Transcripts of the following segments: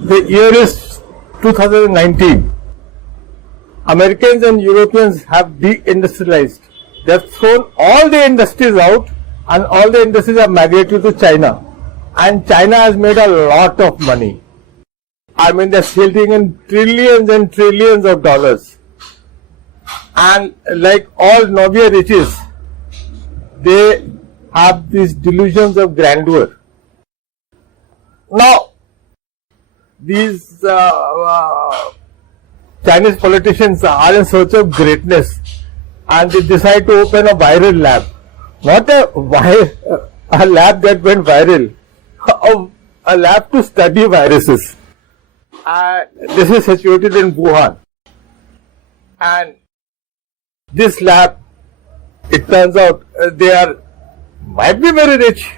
The year is 2019. Americans and Europeans have deindustrialized. They have thrown all the industries out and all the industries are migrated to China. And China has made a lot of money. I mean, they're tilting in trillions and trillions of dollars. And like all Novia riches, they have these delusions of grandeur. Now, these Chinese politicians are in search of greatness and they decide to open a viral lab. Not a lab that went viral, a lab to study viruses. This is situated in Wuhan. And this lab, it turns out they might be very rich,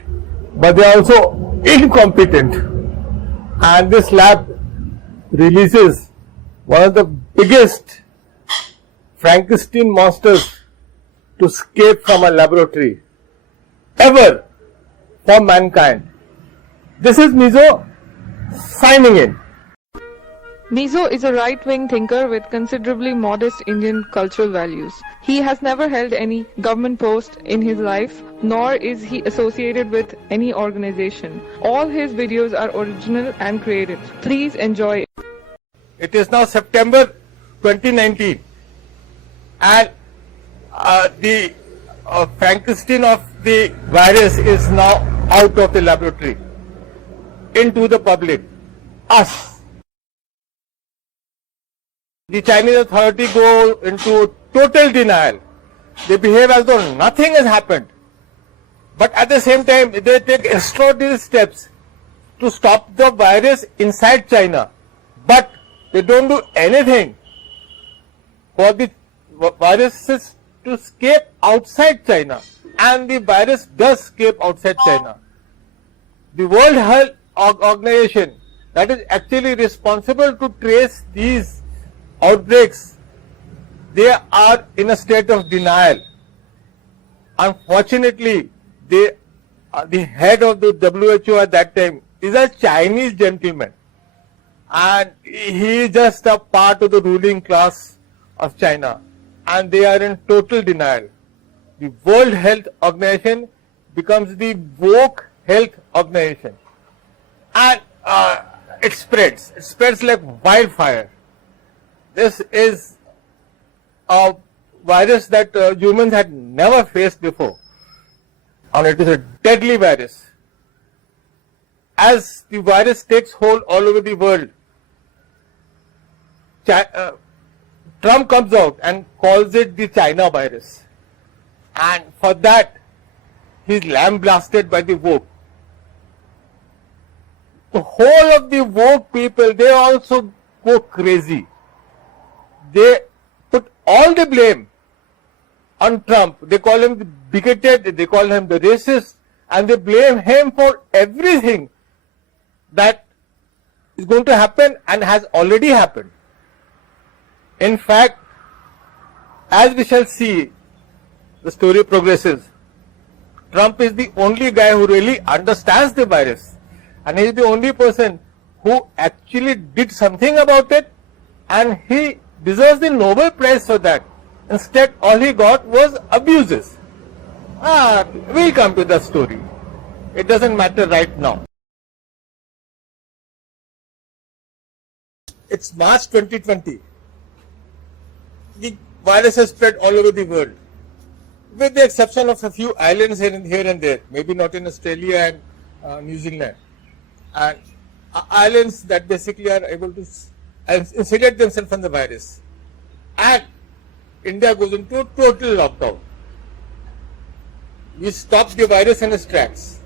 but they are also incompetent. And this lab releases one of the biggest Frankenstein monsters to escape from a laboratory ever for mankind. This is Mizo signing in. Mizo is a right-wing thinker with considerably modest Indian cultural values. He has never held any government post in his life, nor is he associated with any organization. All his videos are original and creative. Please enjoy. It is now September 2019 and the Frankenstein of the virus is now out of the laboratory into the public, us. The Chinese authority go into total denial. They behave as though nothing has happened. But at the same time, they take extraordinary steps to stop the virus inside China. But they don't do anything for the viruses to escape outside China. And the virus does escape outside China. The World Health Organization, that is actually responsible to trace these outbreaks, they are in a state of denial. Unfortunately, the head of the WHO at that time is a Chinese gentleman and he is just a part of the ruling class of China and they are in total denial. The World Health Organization becomes the woke health organization and it spreads like wildfire. This is a virus that humans had never faced before, and it is a deadly virus. As the virus takes hold all over the world, Trump comes out and calls it the China virus, and for that he's lambasted by the woke. The whole of the woke people, they also go crazy. They put all the blame on Trump. They call him the bigoted, they call him the racist, and they blame him for everything that is going to happen and has already happened. In fact, as we shall see, the story progresses. Trump is the only guy who really understands the virus, and he is the only person who actually did something about it, and he deserves the Nobel Prize for that. Instead, all he got was abuses. We'll come to that story. It doesn't matter right now. It's March 2020. The virus has spread all over the world, with the exception of a few islands here and there, maybe not in Australia and New Zealand, and islands that basically are able to insulate themselves from the virus. And India goes into total lockdown. We stop the virus in its tracks.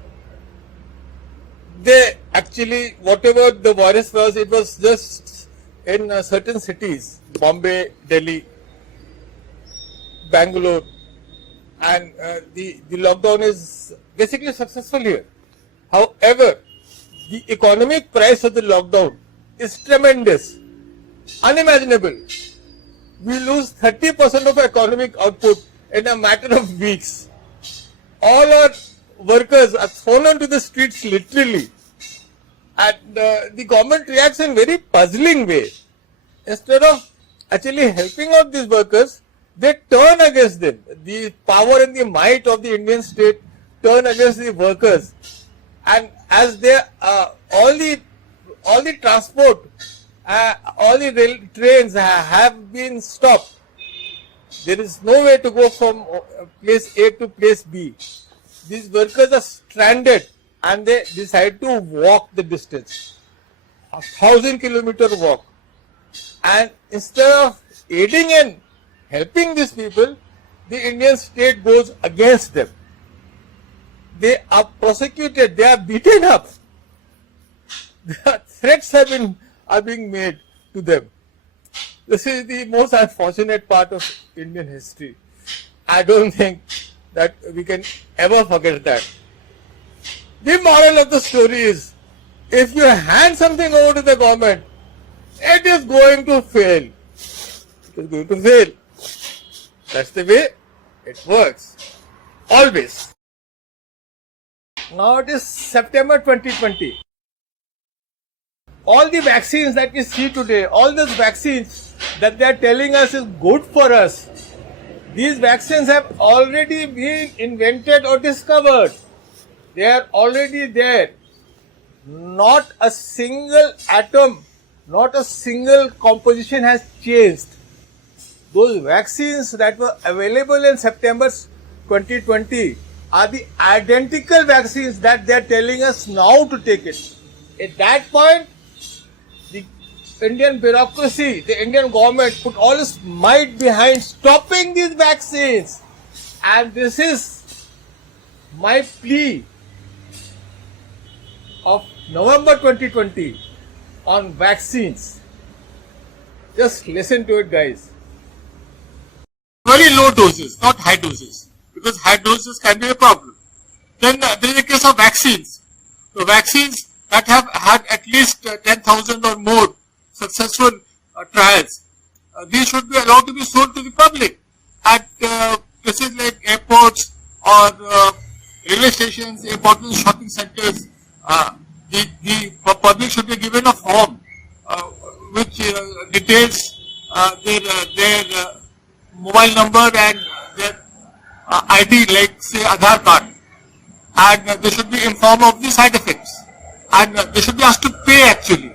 They actually, whatever the virus was, it was just in certain cities, Bombay, Delhi, Bangalore, and the lockdown is basically successful here. However, the economic price of the lockdown is tremendous, unimaginable. We lose 30% of economic output in a matter of weeks. All our workers are thrown onto the streets literally And the government reacts in very puzzling way. Instead of actually helping out these workers, they turn against them. The power and the might of the Indian state turn against the workers. And as they all the transport, all the rail trains have been stopped. There is no way to go from place A to place B. These workers are stranded and they decide to walk the distance, 1,000-kilometer walk. And instead of aiding and helping these people, the Indian state goes against them. They are prosecuted, they are beaten up. Threats are being made to them. This is the most unfortunate part of Indian history. I don't think that we can ever forget that. The moral of the story is, if you hand something over to the government, it is going to fail. It is going to fail. That's the way it works. Always. Now it is September 2020. All the vaccines that we see today, all those vaccines that they are telling us is good for us, these vaccines have already been invented or discovered. They are already there. Not a single atom, not a single composition has changed. Those vaccines that were available in September 2020 are the identical vaccines that they are telling us now to take it. At that point, the Indian bureaucracy, the Indian government put all its might behind stopping these vaccines. And this is my plea of November 2020 on vaccines. Just listen to it, guys. Very low doses, not high doses, because high doses can be a problem. Then there is a case of vaccines. The vaccines that have had at least 10,000 or more successful trials, these should be allowed to be sold to the public at places like airports or railway stations, important shopping centers. The public should be given a form which details their mobile number and their ID, like say Aadhaar card, and they should be informed of the side effects, and they should be asked to pay actually,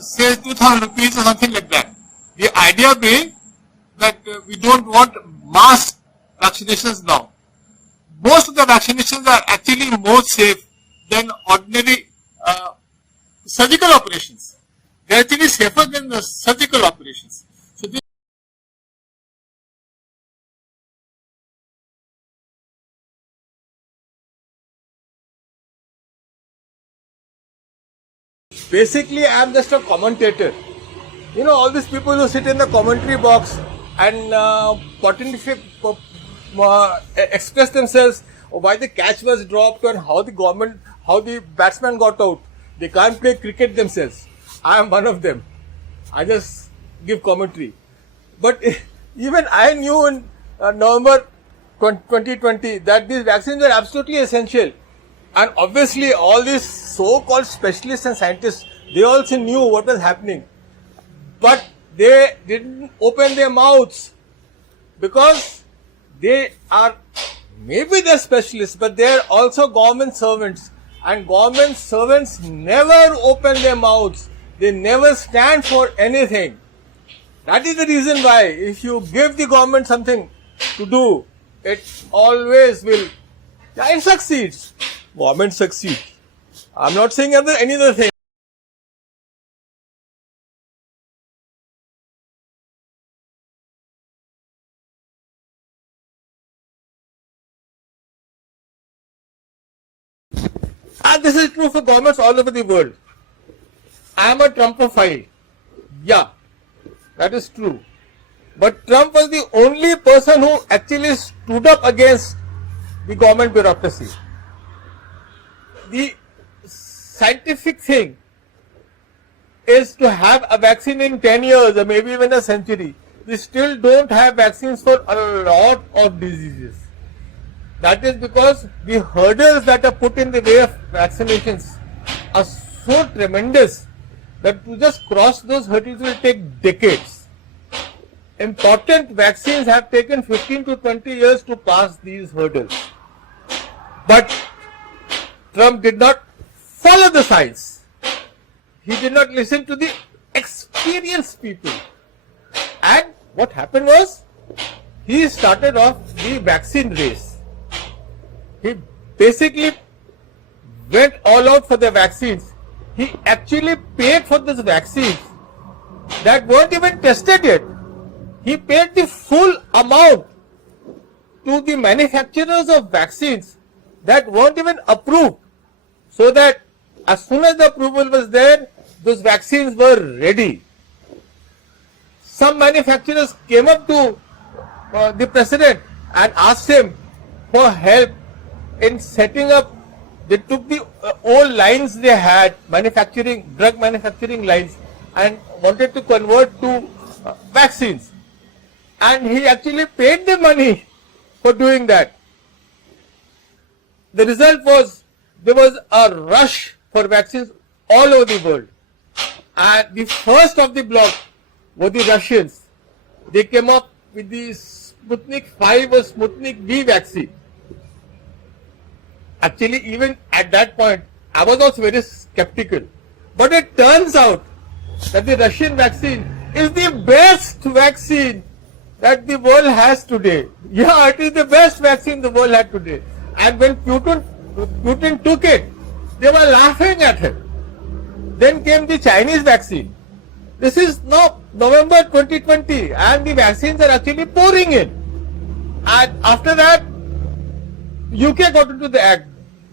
say 2,000 rupees or something like that. The idea being that we don't want mass vaccinations now. Most of the vaccinations are actually more safe than ordinary surgical operations. They are actually safer than the surgical operations. So this Basically, I am just a commentator. You know, all these people who sit in the commentary box and express themselves why the catch was dropped and how the batsman got out. They can't play cricket themselves. I am one of them. I just give commentary. But even I knew in November 2020 that these vaccines are absolutely essential. And obviously all these so-called specialists and scientists, they also knew what was happening. But they didn't open their mouths because they are, maybe they're specialists, but they're also government servants. And government servants never open their mouths. They never stand for anything. That is the reason why if you give the government something to do, it always will, it succeeds. Government succeed. I'm not saying any other thing. And this is true for governments all over the world. I am a Trumpophile. Yeah, that is true. But Trump was the only person who actually stood up against the government bureaucracy. The scientific thing is to have a vaccine in 10 years or maybe even a century. We still don't have vaccines for a lot of diseases. That is because the hurdles that are put in the way of vaccinations are so tremendous that to just cross those hurdles will take decades. Important vaccines have taken 15 to 20 years to pass these hurdles. But Trump did not follow the science. He did not listen to the experienced people. And what happened was, he started off the vaccine race. He basically went all out for the vaccines. He actually paid for these vaccines that weren't even tested yet. He paid the full amount to the manufacturers of vaccines that weren't even approved, so that as soon as the approval was there, those vaccines were ready. Some manufacturers came up to the president and asked him for help in setting up. They took the old lines they had, drug manufacturing lines, and wanted to convert to vaccines. And he actually paid the money for doing that. The result was, there was a rush for vaccines all over the world. And the first of the block were the Russians. They came up with the Sputnik 5 or Sputnik V vaccine. Actually, even at that point, I was also very skeptical. But it turns out that the Russian vaccine is the best vaccine that the world has today. Yeah, it is the best vaccine the world had today. And when Putin took it, they were laughing at him. Then came the Chinese vaccine. This is now November 2020 and the vaccines are actually pouring in. And after that, UK got into the act.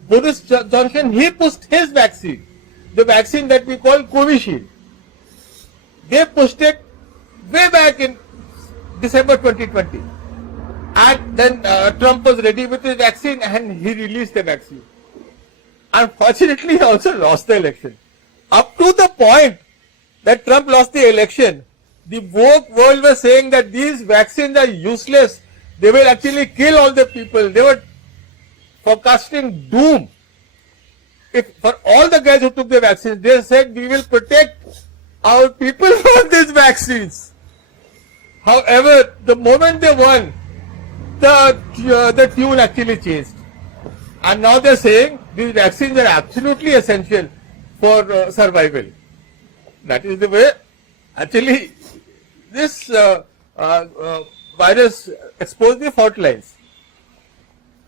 Boris Johnson, he pushed his vaccine, the vaccine that we call Covishield. They pushed it way back in December 2020. And then Trump was ready with his vaccine and he released the vaccine. Unfortunately, he also lost the election. Up to the point that Trump lost the election, the woke world was saying that these vaccines are useless. They will actually kill all the people. They were forecasting doom. For all the guys who took the vaccines, they said we will protect our people from these vaccines. However, the moment they won, the tune actually changed. And now they're saying these vaccines are absolutely essential for survival. That is the way, actually, this virus exposed the fault lines.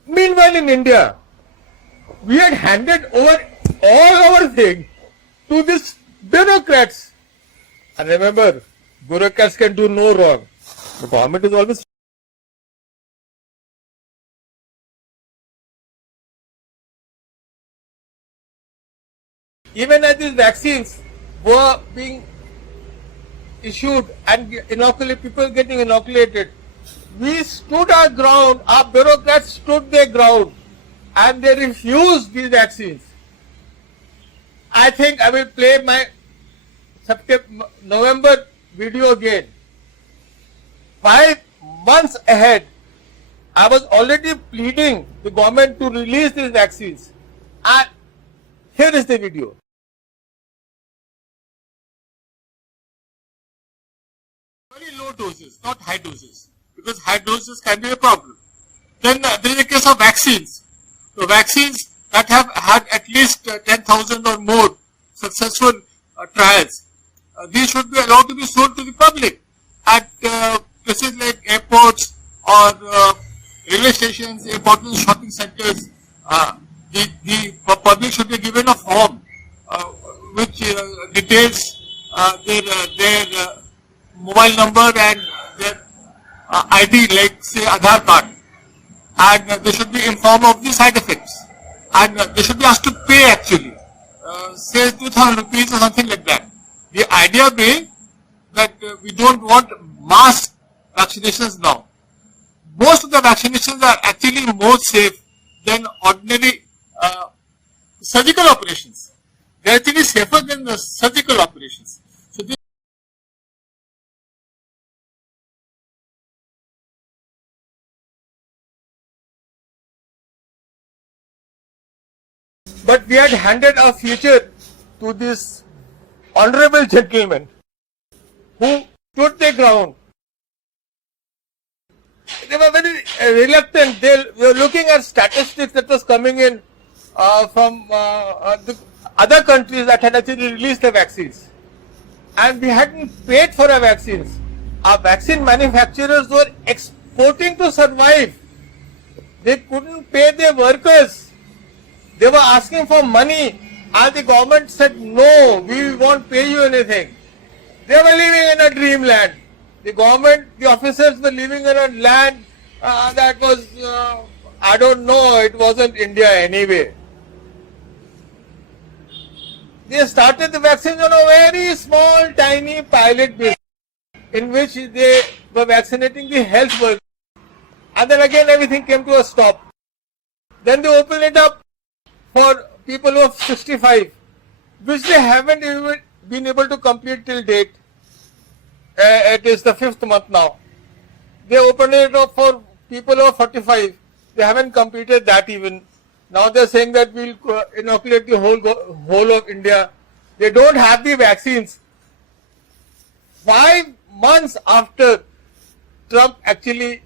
Meanwhile, in India, we had handed over all our thing to these bureaucrats. And remember, bureaucrats can do no wrong. The government is always. Even as these vaccines were being issued and people getting inoculated, we stood our ground, our bureaucrats stood their ground and they refused these vaccines. I think I will play my November video again. 5 months ahead, I was already pleading the government to release these vaccines. And here is the video. Very low doses, not high doses, because high doses can be a problem. Then there is a case of vaccines. So vaccines that have had at least 10,000 or more successful trials, these should be allowed to be sold to the public at places like airports or railway stations, important shopping centers. The public should be given a form which details their mobile number and their ID, like say Aadhaar card, and they should be informed of the side effects, and they should be asked to pay actually, say 2,000 rupees or something like that. The idea being that we don't want mass vaccinations now. Most of the vaccinations are actually more safe than ordinary surgical operations. They are actually safer than the surgical operations. So but we had handed our future to this honorable gentleman who stood their ground. They were very reluctant. They were looking at statistics that was coming in from the other countries that had actually released the vaccines. And we hadn't paid for our vaccines. Our vaccine manufacturers were exporting to survive. They couldn't pay their workers. They were asking for money and the government said, no, we won't pay you anything. They were living in a dreamland. The government, the officers were living in a land that was, I don't know, it wasn't India anyway. They started the vaccines on a very small, tiny pilot basis in which they were vaccinating the health workers. And then again everything came to a stop. Then they opened it up for people who are 65, which they haven't even been able to complete till date. It is the 5th month now. They opened it up for people who are 45. They haven't completed that even. Now they are saying that we will inoculate the whole of India. They don't have the vaccines. 5 months after Trump actually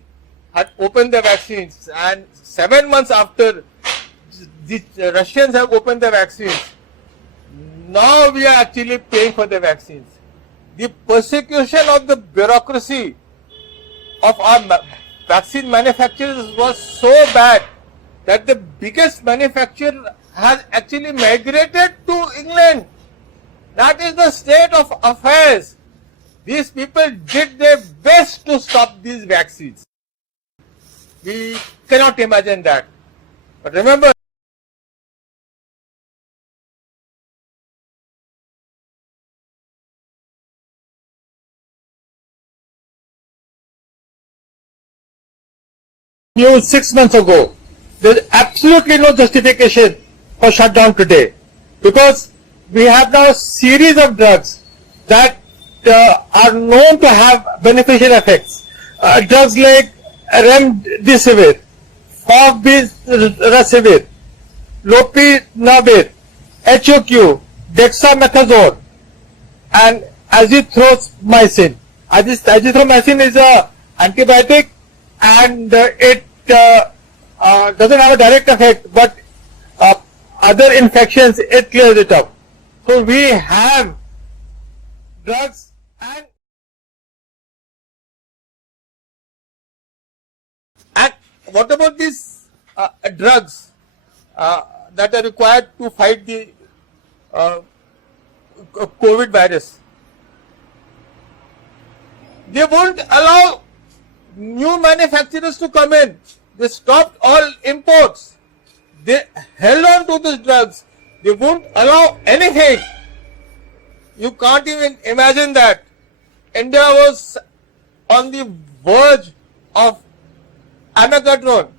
had opened the vaccines and 7 months after the Russians have opened the vaccines, now we are actually paying for the vaccines. The persecution of the bureaucracy of our vaccine manufacturers was so bad that the biggest manufacturer has actually migrated to England. That is the state of affairs. These people did their best to stop these vaccines. We cannot imagine that. But remember, news 6 months ago, there is absolutely no justification for shutdown today, because we have now a series of drugs that are known to have beneficial effects. Drugs like Remdesivir, Favipiravir, Lopinavir, HOQ, Dexamethasone, and azithromycin. Azithromycin is a antibiotic and it doesn't have a direct effect, but other infections it clears it up. So we have drugs and what about these drugs that are required to fight the COVID virus? They won't allow new manufacturers to come in. They stopped all imports. They held on to these drugs. They won't allow anything. You can't even imagine that. India was on the verge of Armageddon.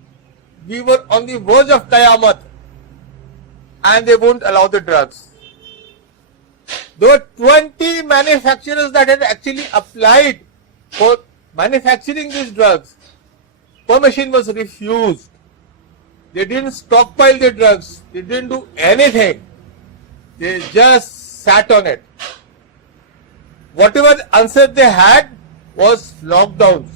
We were on the verge of Qayamat. And they won't allow the drugs. There were 20 manufacturers that had actually applied for manufacturing these drugs. Permission was refused. They didn't stockpile the drugs. They didn't do anything. They just sat on it. Whatever answer they had was lockdowns.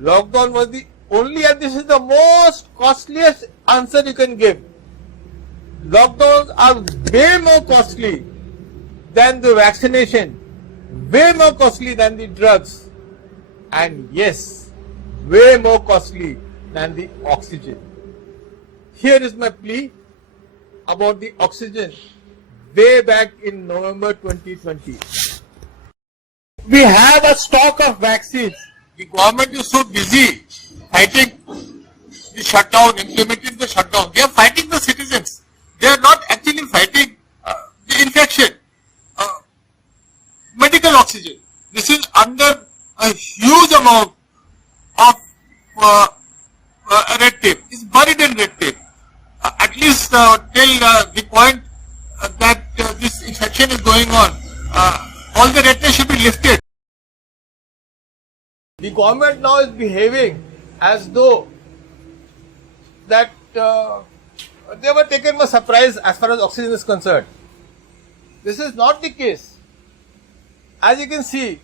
Lockdown was the only, and this is the most costliest answer you can give. Lockdowns are way more costly than the vaccination, way more costly than the drugs, and yes, way more costly than the oxygen. Here is my plea about the oxygen way back in November 2020. We have a stock of vaccines. The government is so busy fighting the shutdown, implementing the shutdown. They are fighting the citizens. They are not actually fighting the infection. Medical oxygen. This is under a huge amount of red tape. It's buried in red tape. At least till the point that this infection is going on, all the red tape should be lifted. The government now is behaving as though that they were taken by surprise as far as oxygen is concerned. This is not the case. As you can see,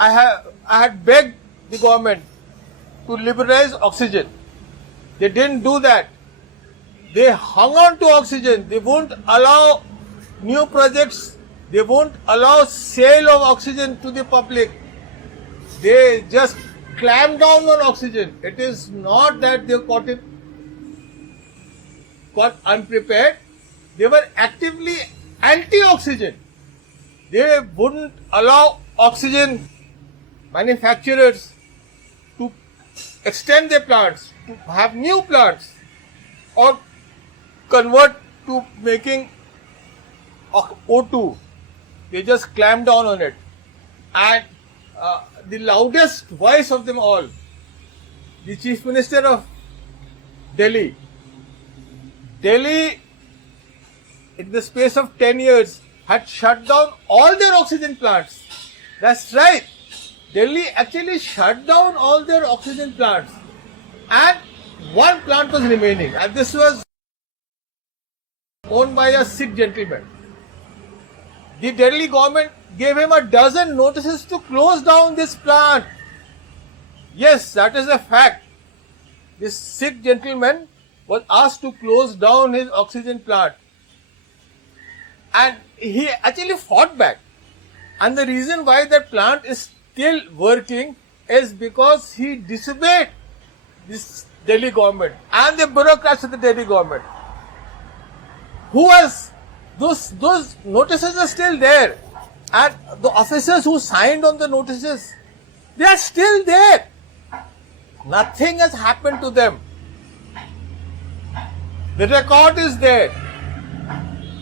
I had begged the government to liberalize oxygen. They didn't do that. They hung on to oxygen. They won't allow new projects. They won't allow sale of oxygen to the public. They just clamped down on oxygen. It is not that they caught unprepared. They were actively anti-oxygen. They wouldn't allow oxygen manufacturers to extend their plants, to have new plants, or convert to making O2. They just clamped down on it. And the loudest voice of them all, the Chief Minister of Delhi, in the space of 10 years, had shut down all their oxygen plants. That's right. Delhi actually shut down all their oxygen plants. And one plant was remaining. And this was owned by a Sikh gentleman. The Delhi government gave him a dozen notices to close down this plant. Yes, that is a fact. This Sikh gentleman was asked to close down his oxygen plant. And he actually fought back. And the reason why that plant is still working is because he disobeyed this Delhi government and the bureaucrats of the Delhi government. Those notices are still there. And the officers who signed on the notices, they are still there. Nothing has happened to them. The record is there.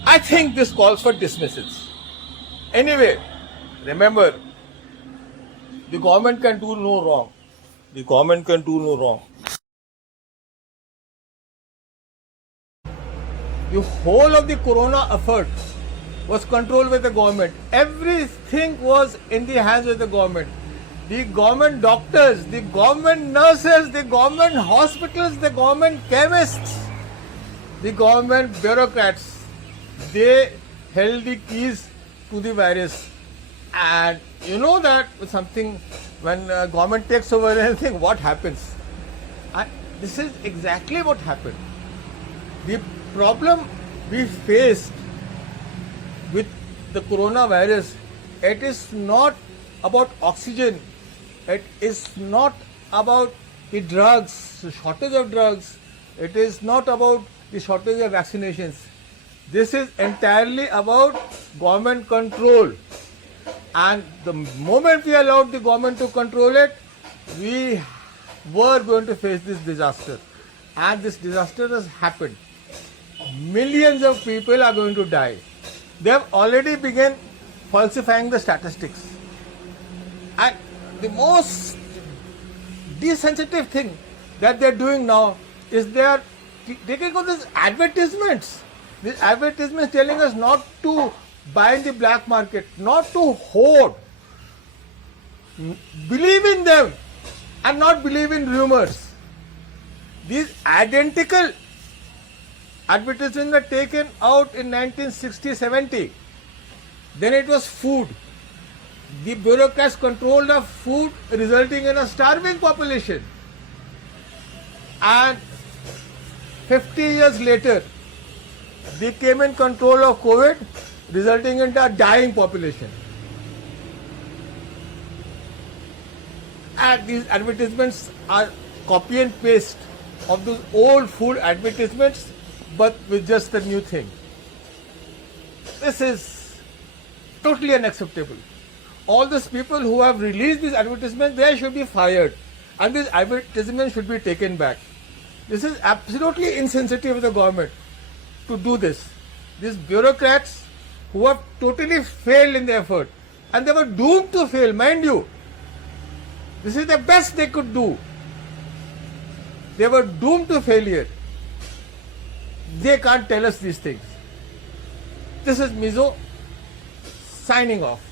I think this calls for dismissals. Anyway, remember, the government can do no wrong. The government can do no wrong. The whole of the corona effort was controlled by the government. Everything was in the hands of the government. The government doctors, the government nurses, the government hospitals, the government chemists, the government bureaucrats, they held the keys to the virus. And you know that something, when government takes over anything, what happens? And this is exactly what happened. The problem we faced with the coronavirus, it is not about oxygen, it is not about the drugs, the shortage of drugs, it is not about the shortage of vaccinations. This is entirely about government control. And the moment we allowed the government to control it, we were going to face this disaster. And this disaster has happened. Millions of people are going to die. They have already begun falsifying the statistics. And the most desensitive thing that they are doing now is they are taking on these advertisements. These advertisements telling us not to buy in the black market, not to hoard. Believe in them and not believe in rumors. These identical advertisements were taken out in 1960-70. Then it was food. The bureaucrats controlled the food, resulting in a starving population. And 50 years later, they came in control of COVID, resulting in a dying population. And these advertisements are copy and paste of those old food advertisements, but with just a new thing. This is totally unacceptable. All these people who have released these advertisements, they should be fired. And these advertisements should be taken back. This is absolutely insensitive of the government to do this. These bureaucrats who have totally failed in their effort. And they were doomed to fail, mind you. This is the best they could do. They were doomed to failure. They can't tell us these things. This is Mizo signing off.